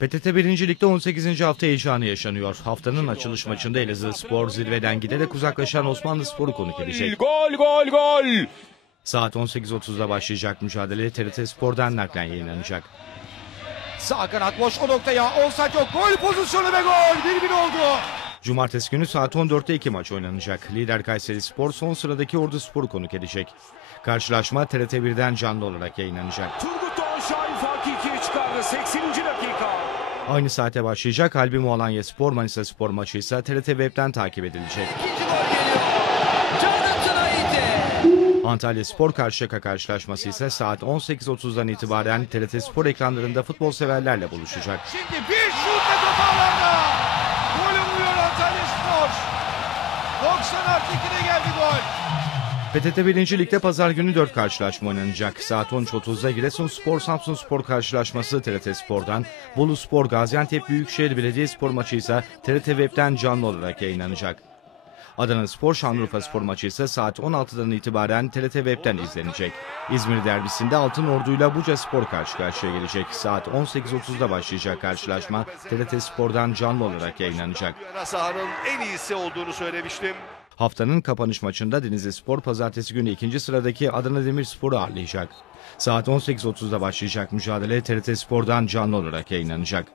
PTT 1. Lig'de 18. hafta heyecanı yaşanıyor. Haftanın açılış maçında Elazığ Spor zirveden giderek uzaklaşan Osmanlı Spor'u konuk edecek. Gol gol gol. Saat 18.30'da başlayacak mücadele TRT Spor'dan naklen yayınlanacak. Sağ kanat boş o noktaya. Olsak yok. Gol pozisyonu ve gol. 1-1 oldu. Cumartesi günü saat 14'te iki maç oynanacak. Lider Kayseri Spor son sıradaki Ordu Spor'u konuk edecek. Karşılaşma TRT 1'den canlı olarak yayınlanacak. Turgut Doğan Şahin farkı ikiye çıkardı. 80. dakika. Aynı saate başlayacak Albimo Alanya Spor Manisa Spor maçı ise TRT Web'den takip edilecek. Antalya Spor Karşıyaka karşılaşması ise saat 18.30'dan itibaren TRT Spor ekranlarında futbol severlerle buluşacak. Şimdi bir şut ve top ağlarda. Golü buluyor Antalya Spor. 90 artı 2'de geldi gol. PTT 1. Lig'de pazar günü 4 karşılaşma oynanacak. Saat 13.30'da Giresunspor Samsun Spor karşılaşması TRT Spor'dan, Bolu Spor Gaziantep Büyükşehir Belediyespor maçı ise TRT Web'den canlı olarak yayınlanacak. Adana Spor Şanlıurfa Spor maçı ise saat 16'dan itibaren TRT Web'den izlenecek. İzmir derbisinde Altın Ordu'yla Buca Spor karşı karşıya gelecek. Saat 18.30'da başlayacak karşılaşma TRT Spor'dan canlı olarak yayınlanacak. Sahanın en iyisi olduğunu söylemiştim. Haftanın kapanış maçında Denizli Spor pazartesi günü ikinci sıradaki Adana Demirspor'u ağırlayacak. Saat 18.30'da başlayacak mücadele TRT Spor'dan canlı olarak yayınlanacak.